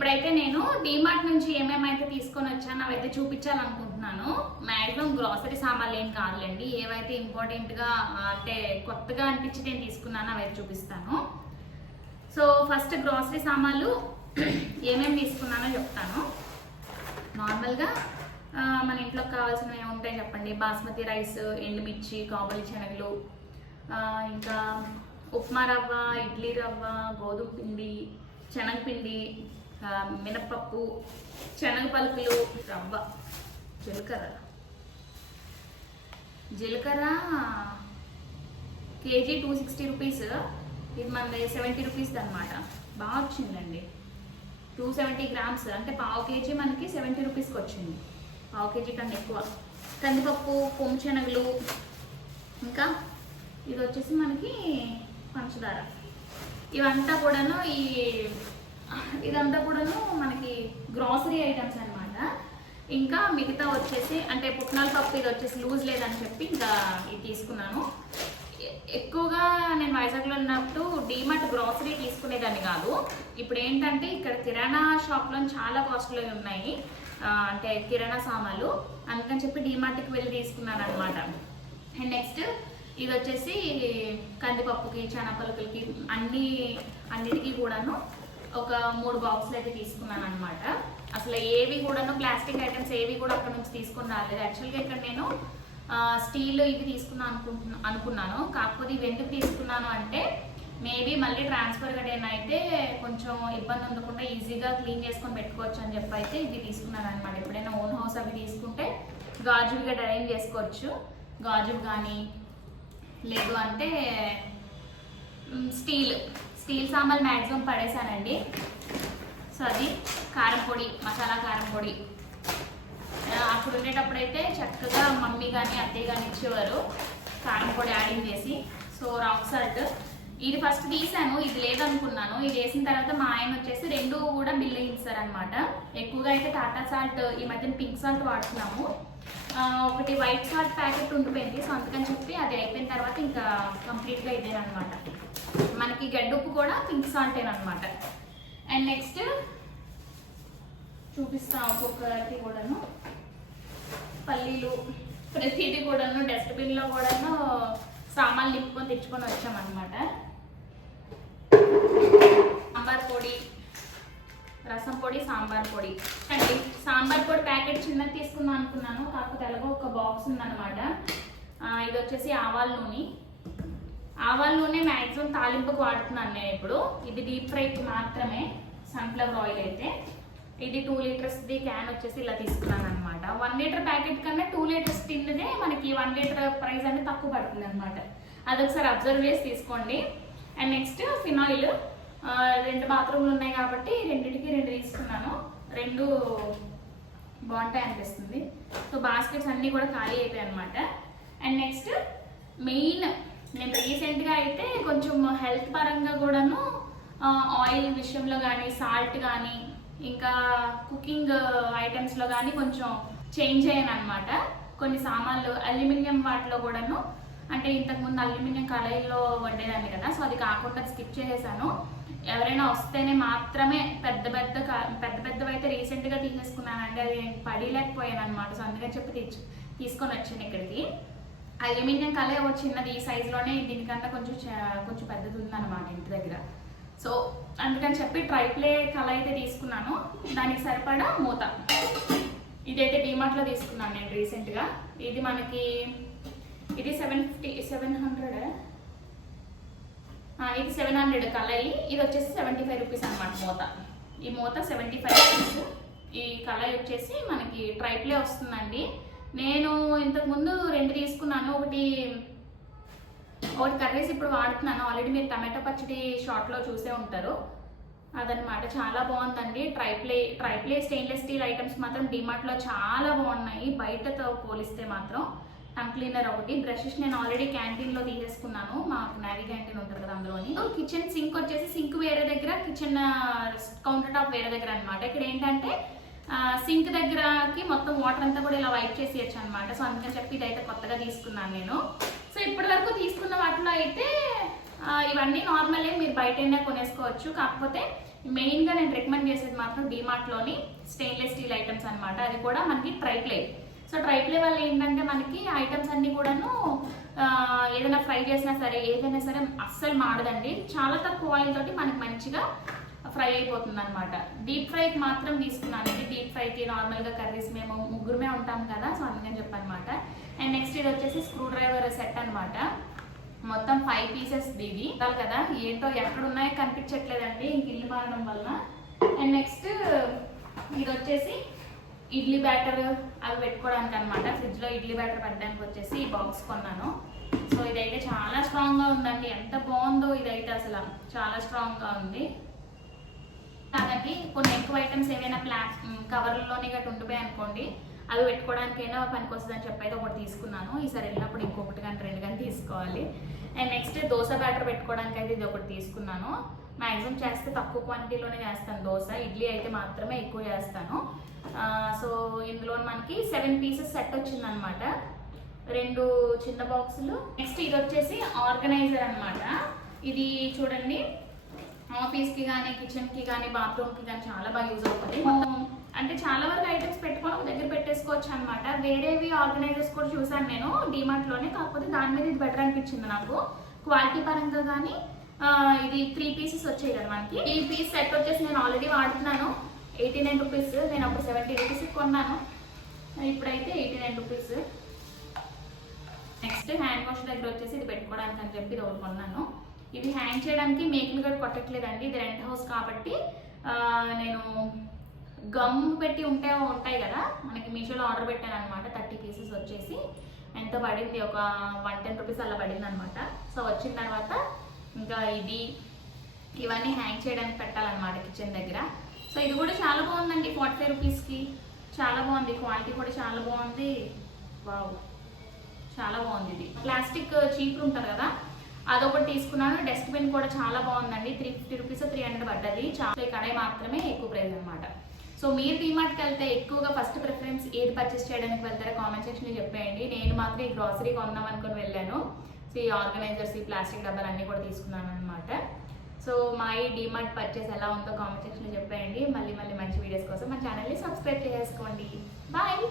ఇప్పుడైతే నేను డీమార్ట్ నుంచి ఏమేమైతే తీసుకొని వచ్చానో అవైతే చూపించాలనుకుంటున్నాను. మ్యాక్సిమం గ్రాసరీ సామాన్లు ఏం కాదులేండి, ఏవైతే ఇంపార్టెంట్గా అంటే కొత్తగా అనిపించి నేను తీసుకున్నానో అవైతే చూపిస్తాను. సో ఫస్ట్ గ్రాసరీ సామాన్లు ఏమేమి తీసుకున్నానో చెప్తాను. నార్మల్గా మన ఇంట్లోకి కావాల్సినవి ఏముంటాయి చెప్పండి. బాస్మతి రైస్, ఎండుమిర్చి, కాబూలి శనగలు, ఇంకా ఉప్మా రవ్వ, ఇడ్లీ రవ్వ, గోధుమ పిండి, శనగపిండి, మినపప్పు, శనగ పలుకులు, రవ్వ, జీలకర్ర కేజీ 260 రూపీస్. ఇది మన 70 రూపీస్ అనమాట. బాగా వచ్చిందండి. 270 గ్రామ్స్ అంటే పావు కేజీ మనకి 70 రూపీస్కి వచ్చింది. పావు కేజీ కన్నా ఎక్కువ. కందిపప్పు, కొమ్ము శనగలు, ఇంకా ఇది వచ్చేసి మనకి పంచదార. ఇదంతా కూడాను మనకి గ్రాసరీ ఐటమ్స్ అనమాట. ఇంకా మిగతా వచ్చేసి అంటే పుట్నాల పప్పు ఇది వచ్చేసి లూజ్ లేదని చెప్పి ఇంకా ఇది తీసుకున్నాను. ఎక్కువగా నేను వైజాగ్లో ఉన్నప్పుడు డీమార్ట్ గ్రాసరీ తీసుకునేదాన్ని కాదు. ఇప్పుడు ఏంటంటే ఇక్కడ కిరాణా షాప్లో చాలా కాస్ట్లీ ఉన్నాయి అంటే కిరాణా సామాన్లు, అందుకని చెప్పి డీమార్ట్కి వెళ్ళి తీసుకున్నాను అనమాట. అండ్ నెక్స్ట్ ఇది వచ్చేసి కందిపప్పుకి, శనగపలుకులకి అన్నిటికీ కూడాను ఒక 3 బాక్సులు అయితే తీసుకున్నాను అనమాట. అసలు ఏవి కూడాను ప్లాస్టిక్ ఐటమ్స్ ఏవి కూడా అక్కడ నుంచి తీసుకుని రాలేదు. యాక్చువల్గా ఇక్కడ నేను స్టీల్ ఇవి తీసుకున్నాను అనుకున్నాను. కాకపోతే ఇవి ఎందుకు తీసుకున్నాను అంటే మేబీ మళ్ళీ ట్రాన్స్ఫర్ గడేనా అయితే కొంచెం ఇబ్బంది ఉండకుండా ఈజీగా క్లీన్ చేసుకొని పెట్టుకోవచ్చు అని చెప్పి అయితే ఇవి తీసుకున్నాను అనమాట. ఎప్పుడైనా ఓన్ హౌస్ అవి తీసుకుంటే గాజువిగా అరేంజ్ చేసుకోవచ్చు. గాజువి కానీ లేదు అంటే స్టీల్ సామాన్లు మ్యాక్సిమం పడేసానండి. సో అది కారం పొడి, మసాలా కారం పొడి. అప్పుడు ఉండేటప్పుడు అయితే చక్కగా మమ్మీ కానీ అత్తయ్య కానీ ఇచ్చేవారు కారం పొడి యాడింగ్ చేసి. సో రాక్ సాల్ట్ ఇది ఫస్ట్ తీసాను, ఇది లేదనుకున్నాను. ఇది వేసిన తర్వాత మా ఆయన వచ్చేసి 2 కూడా బిల్ వేయించారనమాట. ఎక్కువగా అయితే టాటా సాల్ట్, ఈ మధ్యన పింక్ సాల్ట్ వాడుతున్నాము. ఒకటి వైట్ సాల్ట్ ప్యాకెట్ ఉండిపోయింది. సో అందుకని చెప్పి అది అయిపోయిన తర్వాత ఇంకా కంప్లీట్గా ఇదేనమాట. మనకి గడ్డుప్పు కూడా పింక్ సాల్టేనమాట. అండ్ నెక్స్ట్ చూపిస్తాం ఒక్కొక్కటి కూడాను. పల్లీలు ప్రతిదీ కూడాను డస్ట్బిన్లో కూడాను సామాన్లు నింపుకొని తెచ్చుకొని వచ్చామన్నమాట. సాంబార్ పొడి, రసం పొడి, సాంబార్ పొడి అండి. సాంబార్ పొడి ప్యాకెట్ చిన్నది తీసుకుందాం అనుకున్నాను, కాకపోతే ఎలాగో ఒక బాక్స్ ఉందన్నమాట. ఇది వచ్చేసి ఆవాల నూనె మ్యాక్సిమం తాలింపుకు వాడుతున్నాను నేను ఇప్పుడు. ఇది డీప్ ఫ్రైకి మాత్రమే సన్ఫ్లవర్ ఆయిల్ అయితే. ఇది 2 లీటర్స్ది క్యాన్ వచ్చేసి ఇలా తీసుకున్నాను అనమాట. 1 లీటర్ ప్యాకెట్ కన్నా 2 లీటర్స్ తిన్నదే మనకి 1 లీటర్ ప్రైస్ అనేది తక్కువ పడుతుంది అనమాట. అదొకసారి అబ్జర్వ్ చేసి తీసుకోండి. అండ్ నెక్స్ట్ ఫినాయిల్ 2 బాత్రూమ్లు ఉన్నాయి కాబట్టి 2 తీసుకున్నాను. 2 బాగుంటాయి అనిపిస్తుంది. సో బాస్కెట్స్ అన్నీ కూడా ఖాళీ అయిపోయాయి అనమాట. అండ్ నెక్స్ట్ మెయిన్ నేను రీసెంట్గా అయితే కొంచెం హెల్త్ పరంగా కూడాను ఆయిల్ విషయంలో కానీ, సాల్ట్ కానీ, ఇంకా కుకింగ్ ఐటమ్స్లో కానీ కొంచెం చేంజ్ అయ్యాను అనమాట. కొన్ని సామాన్లు అల్యూమినియం వాటిలో కూడాను, అంటే ఇంతకుముందు అల్యూమినియం కళాయిల్లో వండేదాన్ని కదా, సో అది కాకుండా స్కిప్ చేసేసాను. ఎవరైనా వస్తేనే మాత్రమే పెద్ద పెద్దవి అయితే రీసెంట్గా తీసేసుకున్నానండి. అది పడిలేకపోయాను అనమాట. సో అందుకని చెప్పి తీసుకొని వచ్చాను ఇక్కడికి. అల్యూమినియం కళాయి చిన్నది ఈ సైజులోనే, దీనికన్నా కొంచెం పెద్దది ఉందన్నమాట ఇంటి దగ్గర. సో అందుకని చెప్పి ట్రైప్లే కళాయి అయితే తీసుకున్నాను. దానికి సరిపడా మూత. ఇదైతే డీమార్ట్లో తీసుకున్నాను నేను రీసెంట్గా. ఇది మనకి ఇది 700 ఇది 700 కళాయి. ఇది వచ్చేసి 75 రూపీస్ అనమాట మూత. ఈ మూత 75 రూపీస్. ఈ కళాయి వచ్చేసి మనకి ట్రైప్లే వస్తుందండి. నేను ఇంతకుముందు 2 తీసుకున్నాను. ఒకటి కర్రీస్ ఇప్పుడు వాడుతున్నాను. ఆల్రెడీ మీరు టమాటో పచ్చడి షార్ట్లో చూసే ఉంటారు. అదనమాట. చాలా బాగుందండి. ట్రైప్లే స్టెయిన్లెస్ స్టీల్ ఐటమ్స్ మాత్రం డీమార్ట్లో చాలా బాగున్నాయి బయటతో పోలిస్తే మాత్రం. టంగ్ క్లీనర్ ఒకటి, బ్రషెస్ నేను ఆల్రెడీ క్యాంటీన్లో తీసేసుకున్నాను. మాకు నావీ క్యాంటీన్ ఉంటుంది కదా అందులోని. కిచెన్ సింక్ వచ్చేసి సింక్ వేరే దగ్గర, కిచెన్ కౌంటర్ టాప్ వేరే దగ్గర అనమాట. ఇక్కడ ఏంటంటే సింక్ దగ్గరకి మొత్తం వాటర్ అంతా కూడా ఇలా వైప్ చేసేయచ్చు అనమాట. సో అందుకని చెప్పి ఇదైతే కొత్తగా తీసుకున్నాను నేను. సో ఇప్పటి వరకు తీసుకున్న వాటిలో అయితే ఇవన్నీ నార్మలే, మీరు బయటైనా కొనేసుకోవచ్చు. కాకపోతే మెయిన్గా నేను రికమెండ్ చేసేది మాత్రం డీమార్ట్లోని స్టెయిన్లెస్ స్టీల్ ఐటమ్స్ అనమాట. అది కూడా మనకి ట్రైప్లే. సో ట్రైప్లే వల్ల ఏంటంటే మనకి ఐటమ్స్ అన్నీ కూడాను ఏదైనా ఫ్రై చేసినా సరే ఏదైనా సరే అస్సలు మాడదండి. చాలా తక్కువ ఆయిల్ తోటి మనకి మంచిగా ఫ్రై అయిపోతుంది అనమాట. డీప్ ఫ్రైకి మాత్రం తీసుకున్నాను. ఇది డీప్ ఫ్రైకి నార్మల్గా కర్రీస్ మేము ముగ్గురమే ఉంటాం కదా, సో అందుకని చెప్పనమాట. అండ్ నెక్స్ట్ ఇది వచ్చేసి స్క్రూ డ్రైవర్ సెట్ అనమాట. మొత్తం 5 పీసెస్ ఇది కదా, ఏంటో ఎక్కడ ఉన్నాయో కనిపించట్లేదండి ఇంక ఇల్లు మారడం వల్ల. అండ్ నెక్స్ట్ ఇది వచ్చేసి ఇడ్లీ బ్యాటర్ అవి పెట్టుకోవడానికి అనమాట. ఫ్రిడ్జ్లో ఇడ్లీ బ్యాటర్ పెట్టడానికి వచ్చేసి ఈ బాక్స్ కొన్నాను. సో ఇదైతే చాలా స్ట్రాంగ్గా ఉందండి. ఎంత బాగుందో ఇదైతే, అసలు చాలా స్ట్రాంగ్గా ఉంది. కాబట్టి కొన్ని ఎక్కువ ఐటమ్స్ ఏమైనా కవర్లోనే గట్టి ఉండిపోయాయి అనుకోండి, అవి పెట్టుకోవడానికైనా పనికి వస్తుందని చెప్పి అయితే ఒకటి తీసుకున్నాను. ఈసారి వెళ్ళినప్పుడు ఇంకొకటి కానీ 2 కానీ తీసుకోవాలి. అండ్ నెక్స్ట్ దోశ బ్యాటర్ పెట్టుకోవడానికి అయితే ఇది ఒకటి తీసుకున్నాను. మ్యాక్సిమం చేస్తే తక్కువ క్వాంటిటీలోనే చేస్తాను దోశ. ఇడ్లీ అయితే మాత్రమే ఎక్కువ చేస్తాను. సో ఇందులో మనకి 7 పీసెస్ సెట్ వచ్చిందనమాట, 2 చిన్న బాక్సులు. నెక్స్ట్ ఇది వచ్చేసి ఆర్గనైజర్ అనమాట. ఇది చూడండి, ఆఫీస్కి కానీ కిచెన్కి కానీ బాత్రూమ్కి కానీ చాలా బాగా యూజ్ అవుతుంది. అంటే చాలా వరకు ఐటమ్స్ పెట్టుకొని ఒక దగ్గర పెట్టేసుకోవచ్చు అనమాట. వేరేవి ఆర్గనైజర్స్ కూడా చూసాను నేను డీమార్ట్లోనే, కాకపోతే దాని మీద ఇది బెటర్ అనిపించింది నాకు క్వాలిటీ పరంగా. కానీ ఇది 3 పీసెస్ వచ్చాయి కదా మనకి. ఈ పీస్ సెట్ వచ్చేసి నేను ఆల్రెడీ వాడుతున్నాను. 89 రూపీస్. నేను అప్పుడు 70 రూపీస్ కొన్నాను, ఇప్పుడైతే 89 రూపీస్. నెక్స్ట్ హ్యాండ్ వాష్ దగ్గర వచ్చేసి ఇది పెట్టుకోవడానికి అని చెప్పి ఇది ఒకటి కొన్నాను. ఇది హ్యాంగ్ చేయడానికి మేకులు కూడా కొట్టట్లేదండి, ఇది రెంట్ హౌస్ కాబట్టి నేను గమ్ పెట్టి ఉంటాయి కదా మనకి, మీషోలో ఆర్డర్ పెట్టాను అనమాట. 30 పీసెస్ వచ్చేసి ఎంత పడింది, ఒక 110 రూపీస్ అలా పడింది అనమాట. సో వచ్చిన తర్వాత ఇంకా ఇవన్నీ హ్యాంగ్ చేయడానికి పెట్టాలన్నమాట కిచెన్ దగ్గర. సో ఇది కూడా చాలా బాగుందండి, 45 రూపీస్కి చాలా బాగుంది. క్వాలిటీ కూడా చాలా బాగుంది. వావ్, చాలా బాగుంది. ఇది ప్లాస్టిక్ చీపురు ఉంటుంది కదా, అదొకటి తీసుకున్నాను. డస్ట్బిన్ కూడా చాలా బాగుందండి, 350 రూపీస్ 300 పడ్డది. చాలా కడాయి మాత్రమే ఎక్కువ ప్రైస్ అనమాట. సో మీరు డీమార్ట్కి వెళ్తే ఎక్కువగా ఫస్ట్ ప్రిఫరెన్స్ ఏది పర్చేస్ చేయడానికి వెళ్తారో కామెంట్ సెక్షన్లో చెప్పేయండి. నేను మాత్రం ఈ గ్రాసరీ కొందాం అనుకుని వెళ్ళాను. సో ఈ ఆర్గనైజర్స్, ఈ ప్లాస్టిక్ డబ్బాలు అన్నీ కూడా తీసుకున్నాను అనమాట. సో మా ఈ డీమార్ట్ పర్చేస్ ఎలా ఉందో కామెంట్ సెక్షన్లో చెప్పేయండి. మళ్ళీ మంచి వీడియోస్ కోసం మా ఛానల్ని సబ్స్క్రైబ్ చేసుకోండి. బాయ్.